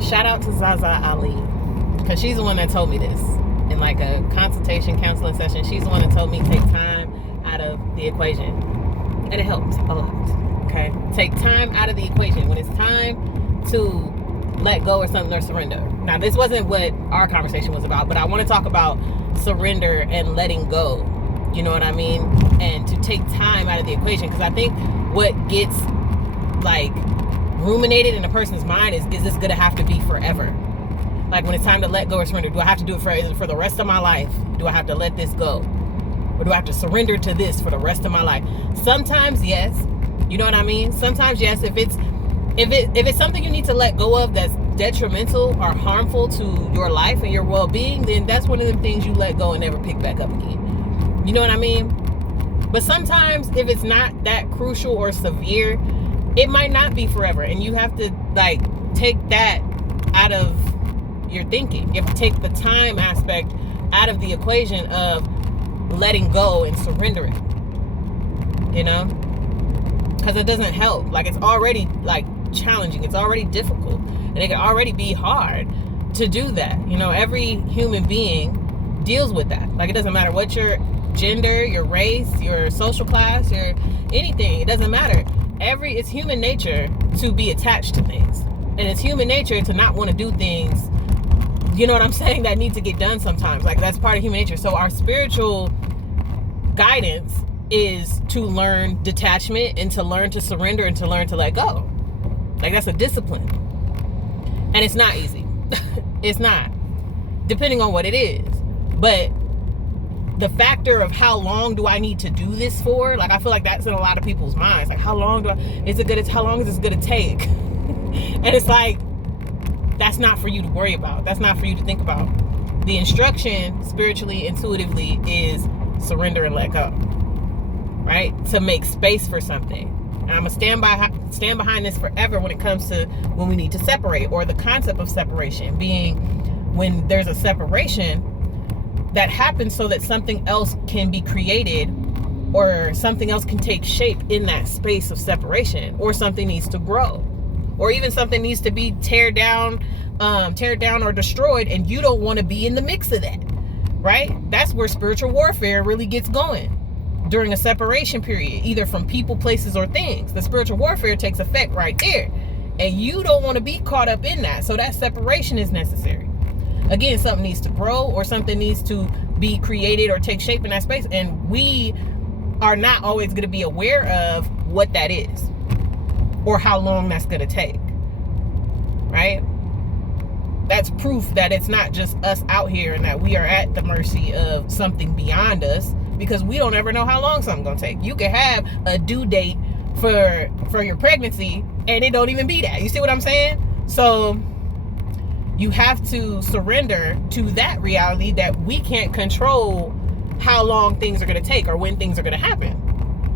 shout out to Zaza Ali, because she's the one that told me this in like a consultation counseling session. She's the one that told me take time out of the equation, and it helps a lot. Okay, take time out of the equation when it's time to let go or something, or surrender. Now, this wasn't what our conversation was about, but I want to talk about surrender and letting go. You know what I mean? And to take time out of the equation, because I think what gets like ruminated in a person's mind is this going to have to be forever? Like when it's time to let go or surrender, do I have to do it for the rest of my life? Do I have to let this go? Or do I have to surrender to this for the rest of my life? Sometimes yes. You know what I mean? Sometimes yes. If it's something you need to let go of that's detrimental or harmful to your life and your well-being, then that's one of the things you let go and never pick back up again. You know what I mean? But sometimes if it's not that crucial or severe, it might not be forever, and you have to like take that out of your thinking. You have to take the time aspect out of the equation of letting go and surrendering, you know, because it doesn't help. Like, it's already like challenging, it's already difficult, and it can already be hard to do that. You know, every human being deals with that. Like, it doesn't matter what your gender, your race, your social class, your anything, it doesn't matter. It's human nature to be attached to things, and it's human nature to not want to do things, you know what I'm saying, that need to get done sometimes. Like, that's part of human nature. So our spiritual guidance is to learn detachment, and to learn to surrender, and to learn to let go. Like, that's a discipline, and it's not easy. It's not, depending on what it is. But the factor of how long do I need to do this for, like, I feel like that's in a lot of people's minds. Like, how long how long is this gonna take? And it's like, that's not for you to worry about. That's not for you to think about. The instruction, spiritually, intuitively, is surrender and let go, right? To make space for something. And I'm gonna stand behind this forever when it comes to when we need to separate, or the concept of separation being when there's a separation that happens so that something else can be created, or something else can take shape in that space of separation, or something needs to grow, or even something needs to be teared down or destroyed, and you don't want to be in the mix of that, right? That's where spiritual warfare really gets going, during a separation period, either from people, places, or things. The spiritual warfare takes effect right there, and you don't want to be caught up in that. So that separation is necessary. Again, something needs to grow, or something needs to be created or take shape in that space, and we are not always going to be aware of what that is, or how long that's going to take, right? That's proof that it's not just us out here, and that we are at the mercy of something beyond us, because we don't ever know how long something's going to take. You can have a due date for your pregnancy, and it don't even be that. You see what I'm saying? So you have to surrender to that reality, that we can't control how long things are going to take or when things are going to happen.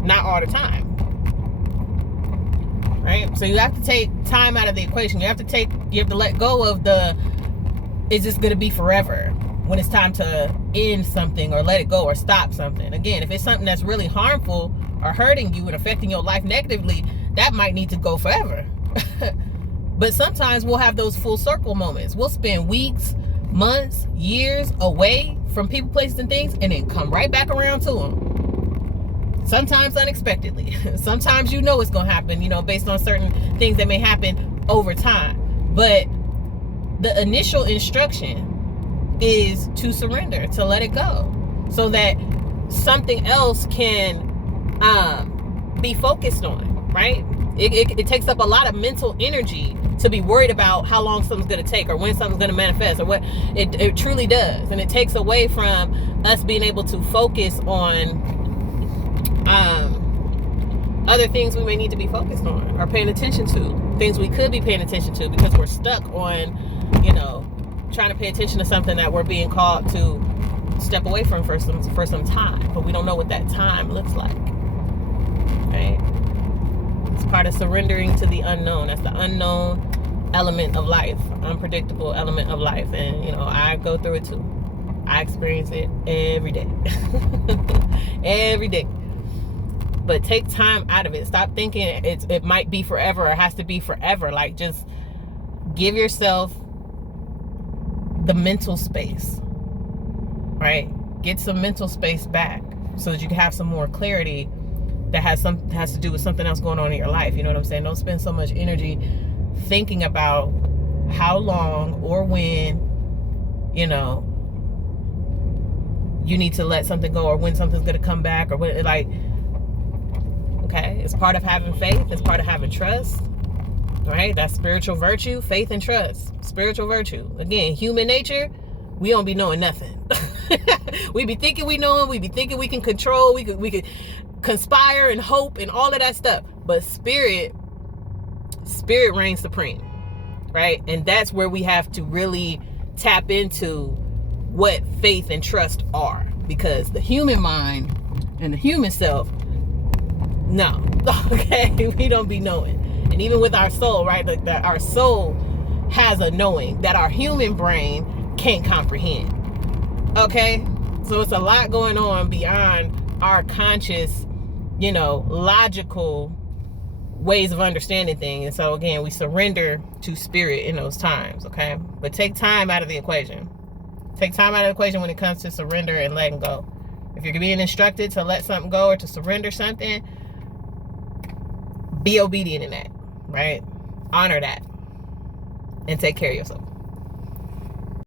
Not all the time. Right? So you have to take time out of the equation. You have to let go of is this going to be forever, when it's time to end something, or let it go, or stop something. Again, if it's something that's really harmful or hurting you and affecting your life negatively, that might need to go forever. But sometimes we'll have those full circle moments. We'll spend weeks, months, years away from people, places, and things, and then come right back around to them. Sometimes unexpectedly. Sometimes you know it's going to happen, you know, based on certain things that may happen over time. But the initial instruction is to surrender, to let it go, so that something else can be focused on, right? It takes up a lot of mental energy to be worried about how long something's going to take, or when something's going to manifest, or what it truly does. And it takes away from us being able to focus on other things we may need to be focused on, or paying attention to, things we could be paying attention to, because we're stuck on, you know, trying to pay attention to something that we're being called to step away from for some time, but we don't know what that time looks like, right? It's part of surrendering to the unknown. That's the unknown element of life, unpredictable element of life. And, you know, I go through it too. I experience it every day. Every day. But take time out of it. Stop thinking it might be forever, or has to be forever. Like, just give yourself the mental space, right? Get some mental space back so that you can have some more clarity that has to do with something else going on in your life. You know what I'm saying? Don't spend so much energy thinking about how long or when, you know, you need to let something go, or when something's going to come back, or when, like, okay, it's part of having faith. It's part of having trust, right? That's spiritual virtue, faith and trust, spiritual virtue. Again, human nature, we don't be knowing nothing. We be thinking we know it. We be thinking we can control. We could conspire and hope and all of that stuff. But spirit reigns supreme, right? And that's where we have to really tap into what faith and trust are, because the human mind and the human self, no, okay, we don't be knowing. And even with our soul, right, like that, our soul has a knowing that our human brain can't comprehend. Okay, so it's a lot going on beyond our conscious, you know, logical ways of understanding things. And so again, we surrender to spirit in those times. Okay, but take time out of the equation. Take time out of the equation when it comes to surrender and letting go. If you're being instructed to let something go or to surrender something, be obedient in that, right? Honor that and take care of yourself.